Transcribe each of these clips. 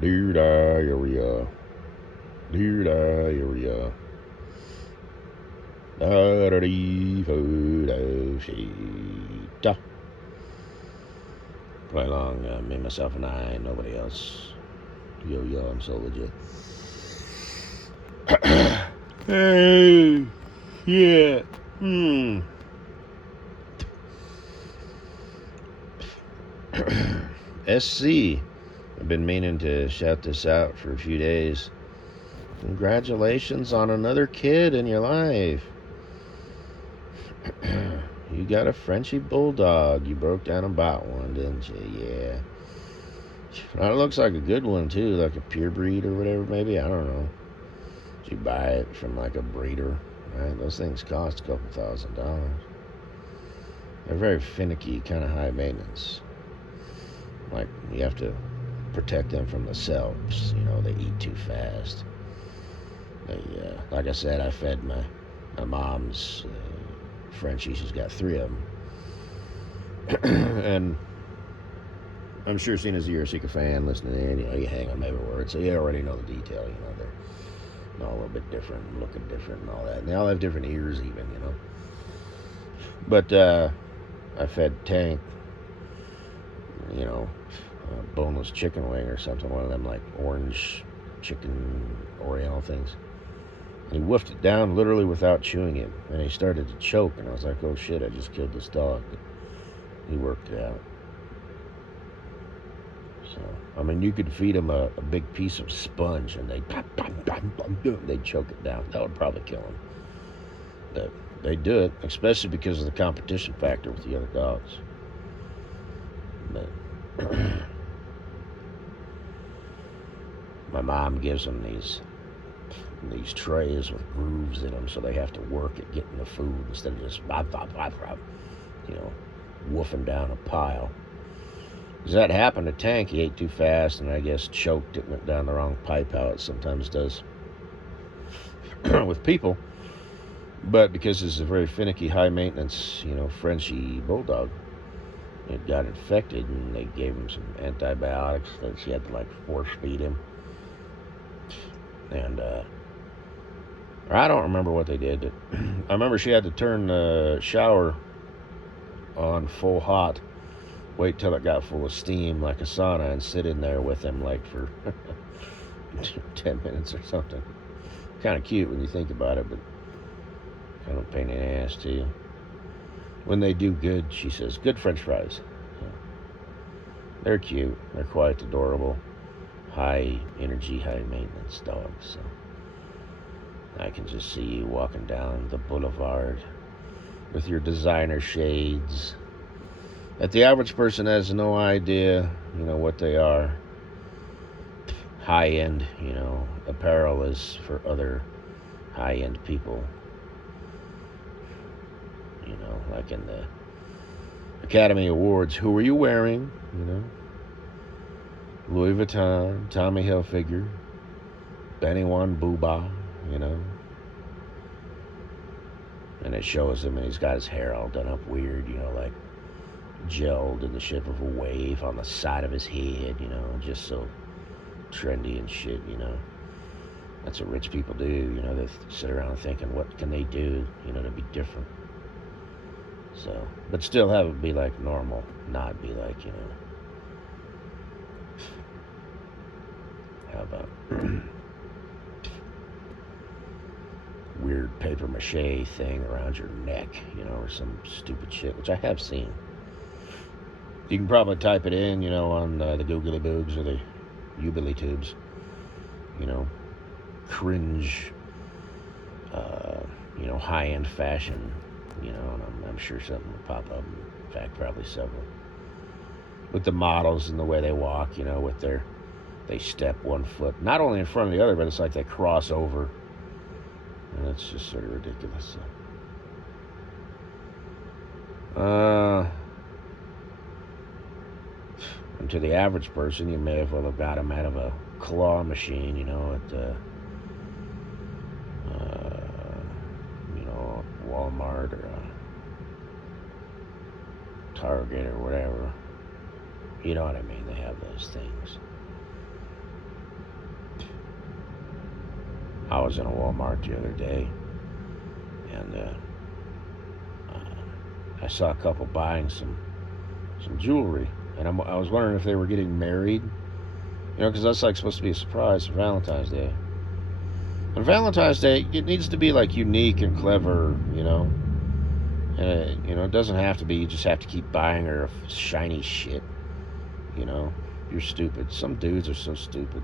Dear diarrhea. Dear diarrhea. Da-da-dee-fo-do-shee-da. Play along, me, myself, and I, nobody else. Yo, I'm so legit. Hey, yeah, SC. I've been meaning to shout this out for a few days. Congratulations on another kid in your life. You got a Frenchie bulldog. You broke down and bought one, didn't you? Yeah. Well, it looks like a good one too, like a pure breed or whatever. Maybe, I don't know. Did you buy it from like a breeder? Right? Those things cost a couple $1,000s. They're very finicky, kind of high maintenance. Like you have to protect them from the cells. You know, they eat too fast. They, like I said, I fed my mom's Frenchie. She's got 3 of them, and I'm sure, seeing as you're a Seeker fan, listening in, you hang on every word, so you already know the detail. They're all a little bit different, looking different, and all that. And they all have different ears, even. But I fed Tank, a boneless chicken wing or something, one of them like orange chicken Oriental things. He woofed it down literally without chewing it, and he started to choke, and I was like, oh shit, I just killed this dog. But he worked it out. So, I mean, you could feed him a big piece of sponge, and they'd choke it down. That would probably kill him. But they do it, especially because of the competition factor with the other dogs. But my mom gives them these trays with grooves in them, so they have to work at getting the food instead of just woofing down a pile. Because that happened to Tank. He ate too fast, and I guess choked it and went down the wrong pipe, how it sometimes does with people. But because it's a very finicky, high maintenance, Frenchie bulldog, it got infected, and they gave him some antibiotics that she had to like force feed him. And I don't remember what they did. I remember she had to turn the shower on full hot, wait till it got full of steam like a sauna, and sit in there with him like for 10 minutes or something. Kind of cute when you think about it, but kind of a pain in the ass too. When they do good, she says, good French fries. So, they're cute. They're quite adorable. High energy, high maintenance dogs. So I can just see you walking down the boulevard with your designer shades that the average person has no idea, what they are. High-end, apparel is for other high-end people. Like in the Academy Awards, who are you wearing? Louis Vuitton, Tommy Hilfiger, Benny Wan Booba, And it shows him, and he's got his hair all done up weird, like gelled in the shape of a wave on the side of his head, just so trendy and shit, That's what rich people do, they sit around thinking, what can they do, to be different. So, but still have it be like normal, not be like, how about weird paper mache thing around your neck, or some stupid shit, which I have seen. You can probably type it in, on the googly boobs or the ubily tubes, cringe, high-end fashion, and I'm sure something will pop up. In fact, probably several. With the models and the way they walk, with they step one foot, not only in front of the other, but it's like they cross over. And it's just sort of ridiculous. And to the average person, you may as well have got them out of a claw machine, at Walmart or Target or whatever. You know what I mean? They have those things. I was in a Walmart the other day, and I saw a couple buying some jewelry, and I was wondering if they were getting married. Because that's like supposed to be a surprise for Valentine's Day. And Valentine's Day, it needs to be like unique and clever, And it doesn't have to be. You just have to keep buying her shiny shit. You're stupid. Some dudes are so stupid.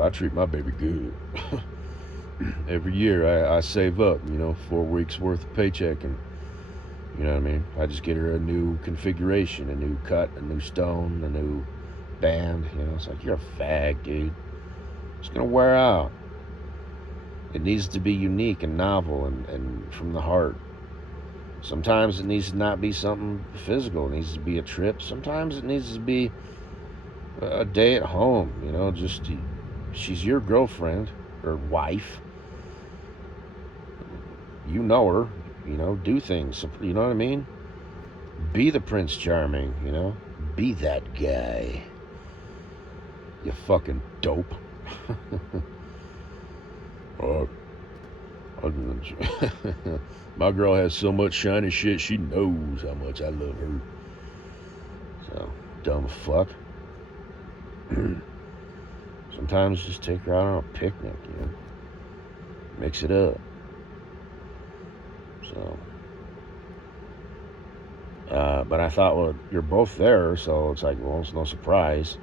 I treat my baby good. Every year I save up, 4 weeks worth of paycheck, and you know what I mean. I just get her a new configuration, a new cut, a new stone, a new band. It's like, you're a fag, dude. It's gonna wear out. It needs to be unique and novel and from the heart. Sometimes it needs to not be something physical. It needs to be a trip. Sometimes it needs to be a day at home. She's your girlfriend or wife. You know her. Do things. You know what I mean? Be the Prince Charming. Be that guy. You fucking dope. My girl has so much shiny shit, she knows how much I love her. So, dumb fuck. Sometimes just take her out on a picnic, Mix it up. So, but I thought, well, you're both there, so it's like, well, it's no surprise.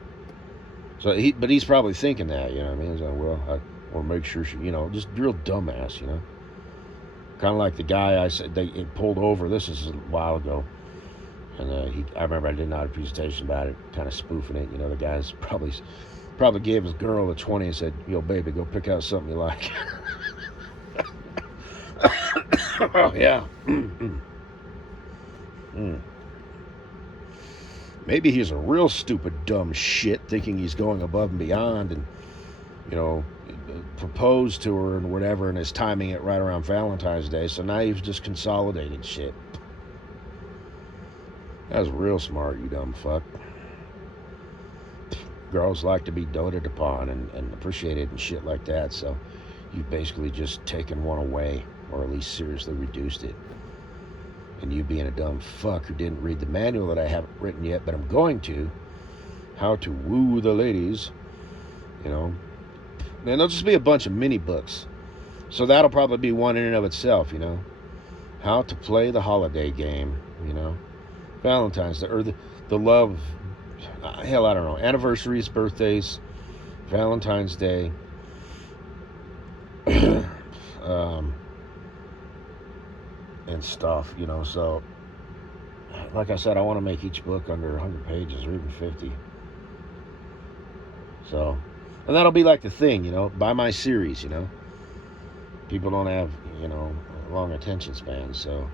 So but he's probably thinking that, you know what I mean? He's like, well, I want to make sure she, just real dumbass, Kind of like the guy I said they pulled over. This is a while ago, and I remember I did not have a presentation about it, kind of spoofing it. The guy's probably gave his girl a 20 and said, "Yo, baby, go pick out something you like." Oh yeah. Maybe he's a real stupid, dumb shit, thinking he's going above and beyond, and proposed to her and whatever, and is timing it right around Valentine's Day. So now he's just consolidating shit. That was real smart, you dumb fuck. Girls like to be doted upon and appreciated and shit like that. So you've basically just taken one away, or at least seriously reduced it. And you being a dumb fuck who didn't read the manual that I haven't written yet, but I'm going to, how to woo the ladies, And there'll just be a bunch of mini books. So that'll probably be one in and of itself, How to play the holiday game, Valentine's Day, or the love, hell, I don't know, anniversaries, birthdays, Valentine's Day, and stuff, So, like I said, I want to make each book under 100 pages or even 50. So, and that'll be like the thing, buy my series, People don't have, long attention spans, so,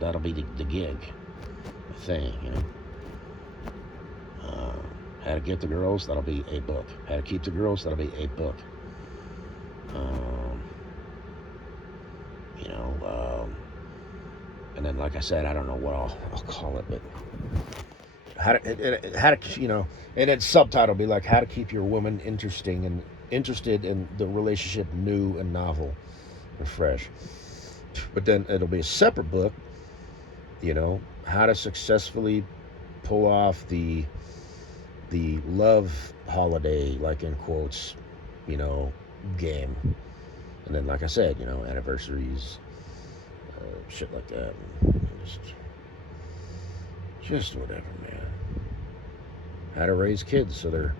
that'll be the gig, the thing, How to get the girls, that'll be a book. How to keep the girls, that'll be a book. And then, like I said, I don't know what I'll call it, but how to and its subtitle be like, how to keep your woman interested in the relationship new and novel and fresh. But then it'll be a separate book, how to successfully pull off the love holiday, like in quotes, game. And then, like I said, anniversaries, shit like that. Just whatever, man. How to raise kids so they're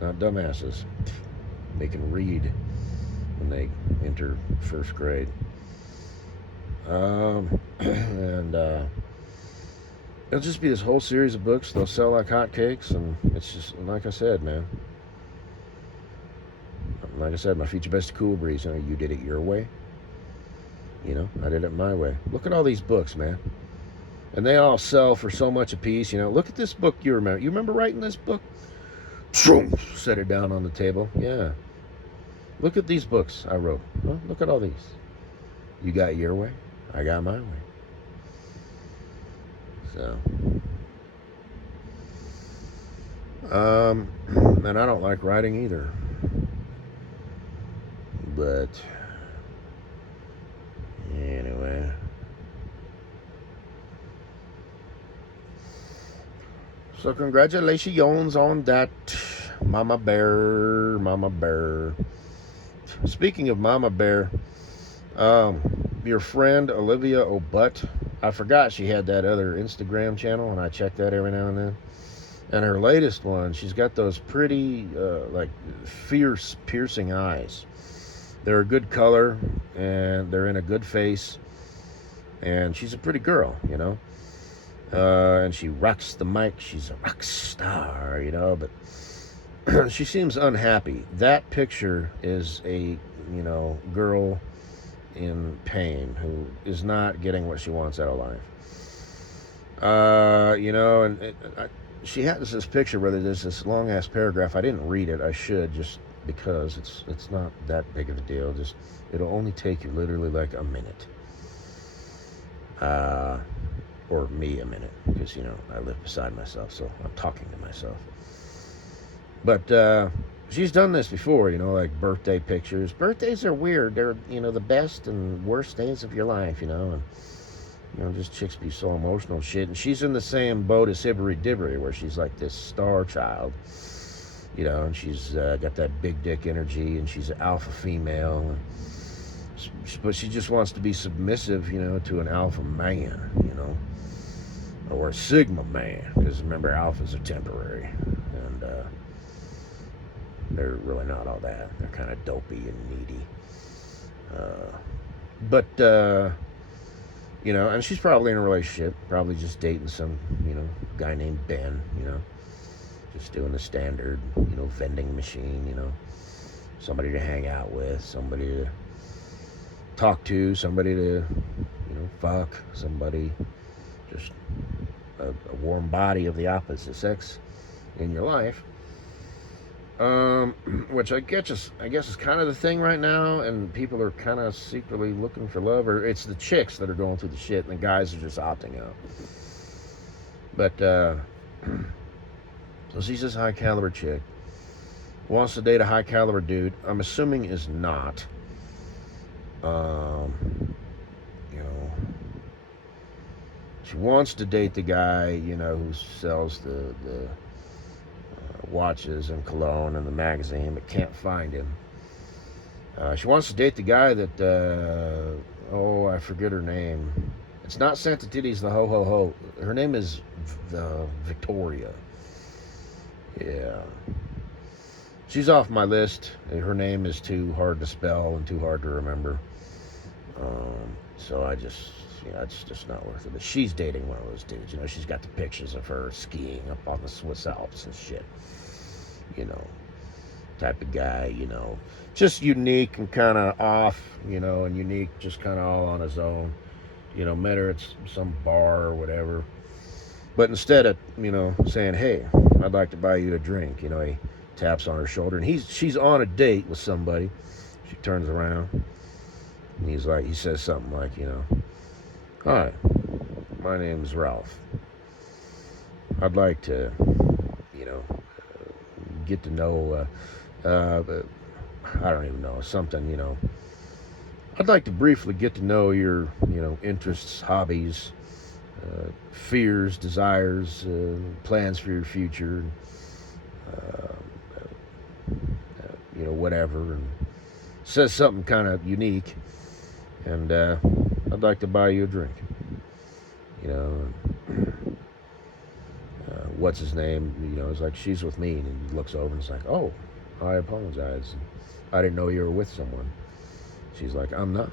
not dumbasses. They can read when they enter first grade. And it'll just be this whole series of books. They'll sell like hotcakes, and it's just, like I said, man. Like I said, my feature best of Cool Breeze. You did it your way. I did it my way. Look at all these books, man. And they all sell for so much a piece. Look at this book you remember. You remember writing this book? Set it down on the table. Yeah. Look at these books I wrote. Well, look at all these. You got your way. I got my way. So, And I don't like riding either. But anyway. So congratulations on that, Mama Bear, Mama Bear. Speaking of Mama Bear, your friend Olivia O'Butt, I forgot she had that other Instagram channel, and I check that every now and then. And her latest one, she's got those pretty, like, fierce, piercing eyes. They're a good color, and they're in a good face, and she's a pretty girl, you know. And she rocks the mic. She's a rock star, you know, but she seems unhappy. That picture is a, you know, girl in pain who is not getting what she wants out of life. You know, and she has this picture where there's this long ass paragraph. I didn't read it. I should, just because it's not that big of a deal. Just it'll only take you literally like a minute. Or me a minute, because, you know, I live beside myself, so I'm talking to myself. But she's done this before, you know, like birthday pictures. Birthdays are weird. They're, you know, the best and worst days of your life, you know, and, you know, just chicks be so emotional and shit. And she's in the same boat as Hibbery Dibbery, where she's like this star child, you know, and she's got that big dick energy, and she's an alpha female, but she just wants to be submissive, you know, to an alpha man, you know, or a sigma man, because remember, alphas are temporary, and they're really not all that. They're kind of dopey and needy. But you know, and she's probably in a relationship, probably just dating some, you know, guy named Ben, you know, just doing the standard, you know, vending machine, you know, somebody to hang out with, somebody to talk to, somebody to, you know, fuck, somebody, just a warm body of the opposite sex in your life. Which I guess is kind of the thing right now, and people are kind of secretly looking for love, or it's the chicks that are going through the shit, and the guys are just opting out. But so she's this high caliber chick, wants to date a high caliber dude. I'm assuming is not. You know, she wants to date the guy, you know, who sells the watches and cologne and the magazine, but can't find him. She wants to date the guy that, I forget her name. It's not Santa Titties the Ho Ho Ho. Her name is Victoria. Yeah. She's off my list. Her name is too hard to spell and too hard to remember. So I just, you know, it's just not worth it. But she's dating one of those dudes. You know, she's got the pictures of her skiing up on the Swiss Alps and shit. You know, type of guy, you know, just unique and kind of off, you know, and unique, just kind of all on his own. You know, met her at some bar or whatever. But instead of, you know, saying, hey, I'd like to buy you a drink, you know, he taps on her shoulder, and she's on a date with somebody. She turns around, and he says something like, you know, hi, my name's Ralph. I'd like to, you know, get to know, I don't even know, something, you know. I'd like to briefly get to know your, you know, interests, hobbies, fears, desires, plans for your future, you know, whatever, and says something kind of unique, and I'd like to buy you a drink, you know. What's his name, you know, it's like, she's with me, and he looks over and it's like, oh, I apologize, I didn't know you were with someone. She's like, I'm not.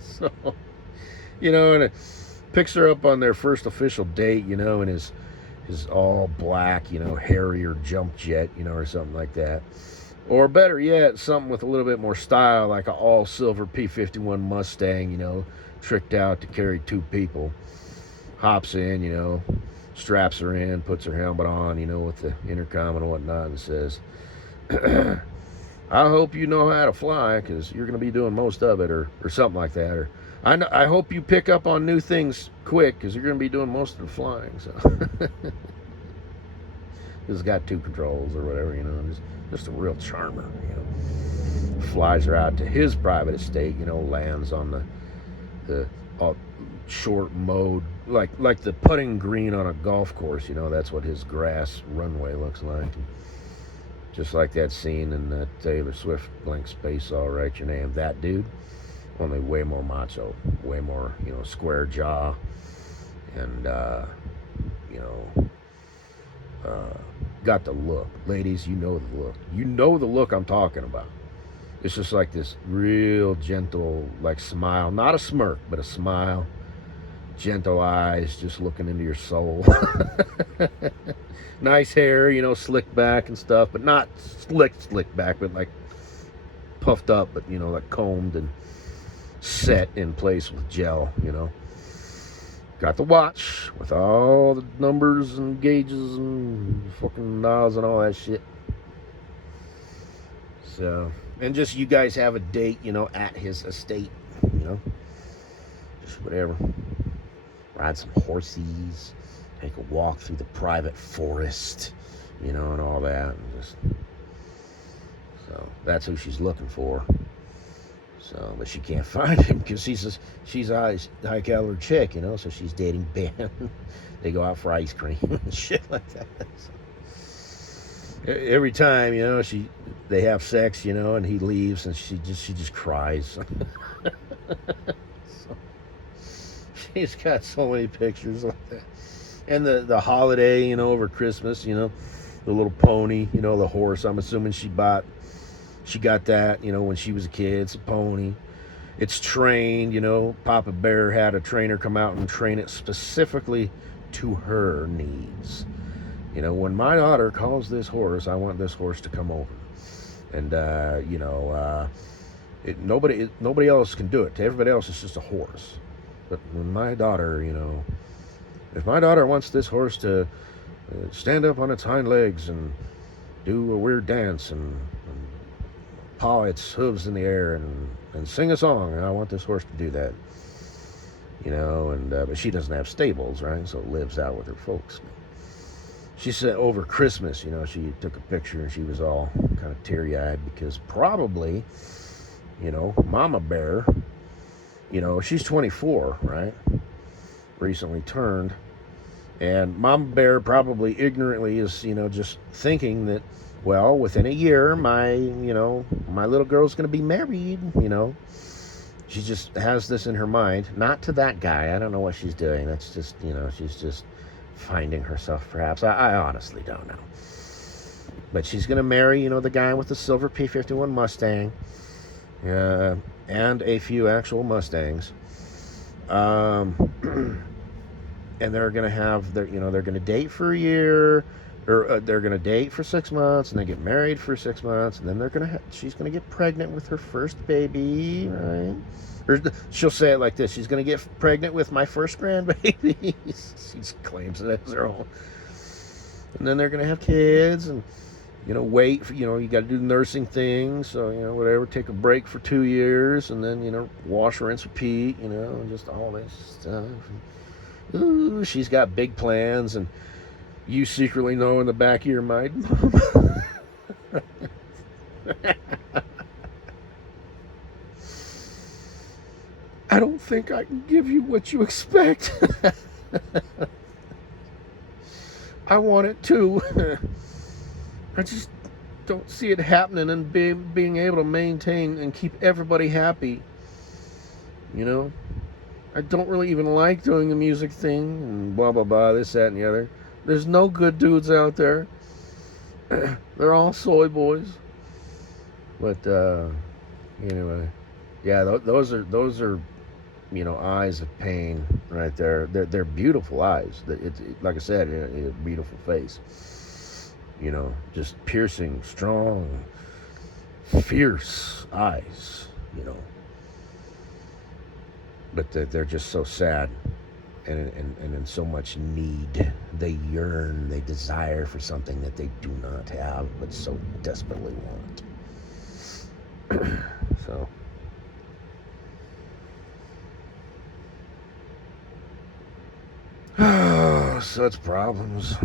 So, you know, and it picks her up on their first official date, you know, in his all black, you know, Harrier jump jet, you know, or something like that. Or better yet, something with a little bit more style, like an all silver P-51 Mustang, you know, tricked out to carry two people. Hops in, you know, straps her in, puts her helmet on, you know, with the intercom and whatnot, and says, I hope you know how to fly, because you're going to be doing most of it, or something like that. Or I hope you pick up on new things quick, because you're going to be doing most of the flying. So It's got 2 controls or whatever, just a real charmer. Flies her out to his private estate, lands on the short mode, like the putting green on a golf course. That's what his grass runway looks like. Just like that scene in that Taylor Swift Blank Space, All Right Your Name. That dude, only way more macho, way more, square jaw, and got the look. Ladies, you know the look. You know the look I'm talking about. It's just like this real gentle, like, smile. Not a smirk, but a smile. Gentle eyes just looking into your soul. Nice hair, slicked back and stuff, but not slicked back, but like puffed up, but like combed and set in place with gel. Got the watch with all the numbers and gauges and fucking dials and all that shit. So, and just you guys have a date, at his estate, just whatever. Ride some horses, take a walk through the private forest, and all that. And so that's who she's looking for. So, but she can't find him because she's a high caliber chick, so she's dating Ben. They go out for ice cream and shit like that. So, every time, they have sex, and he leaves, and she just cries. So, she's got so many pictures like that. And the holiday, over Christmas, the little pony, the horse. I'm assuming she got that, when she was a kid. It's a pony. It's trained, Papa Bear had a trainer come out and train it specifically to her needs. When my daughter calls this horse, I want this horse to come over. And, nobody else can do it. To everybody else, it's just a horse. But when my daughter, if my daughter wants this horse to stand up on its hind legs and do a weird dance and paw its hooves in the air and sing a song, and I want this horse to do that. But she doesn't have stables, right? So it lives out with her folks. She said over Christmas, she took a picture and she was all kind of teary-eyed because probably, Mama Bear, she's 24, right? Recently turned. And Mama Bear probably ignorantly is, just thinking that, well, within a year, my little girl's going to be married, She just has this in her mind. Not to that guy. I don't know what she's doing. That's just, she's just finding herself, perhaps. I honestly don't know. But she's going to marry, the guy with the silver P-51 Mustang. And a few actual Mustangs. And they're going to have, they're going to date for a year. Or they're going to date for 6 months, and then get married for 6 months, and then she's going to get pregnant with her first baby, right? Or she'll say it like this: she's going to get pregnant with my first grandbaby. She claims it as her own. And then they're going to have kids, and wait for, you got to do nursing things, so whatever. Take a break for 2 years, and then wash, rinse, repeat, and just all this stuff. Ooh, she's got big plans, and you secretly know in the back of your mind, I don't think I can give you what you expect. I want it too. I just don't see it happening and being able to maintain and keep everybody happy. I don't really even like doing the music thing and blah, blah, blah, this, that, and the other. There's no good dudes out there. They're all soy boys. But anyway, yeah, those are eyes of pain right there. They're beautiful eyes. It's like I said, a beautiful face. Just piercing, strong, fierce eyes. But they're just so sad. And in so much need. They yearn, they desire for something that they do not have, but so desperately want. So such problems.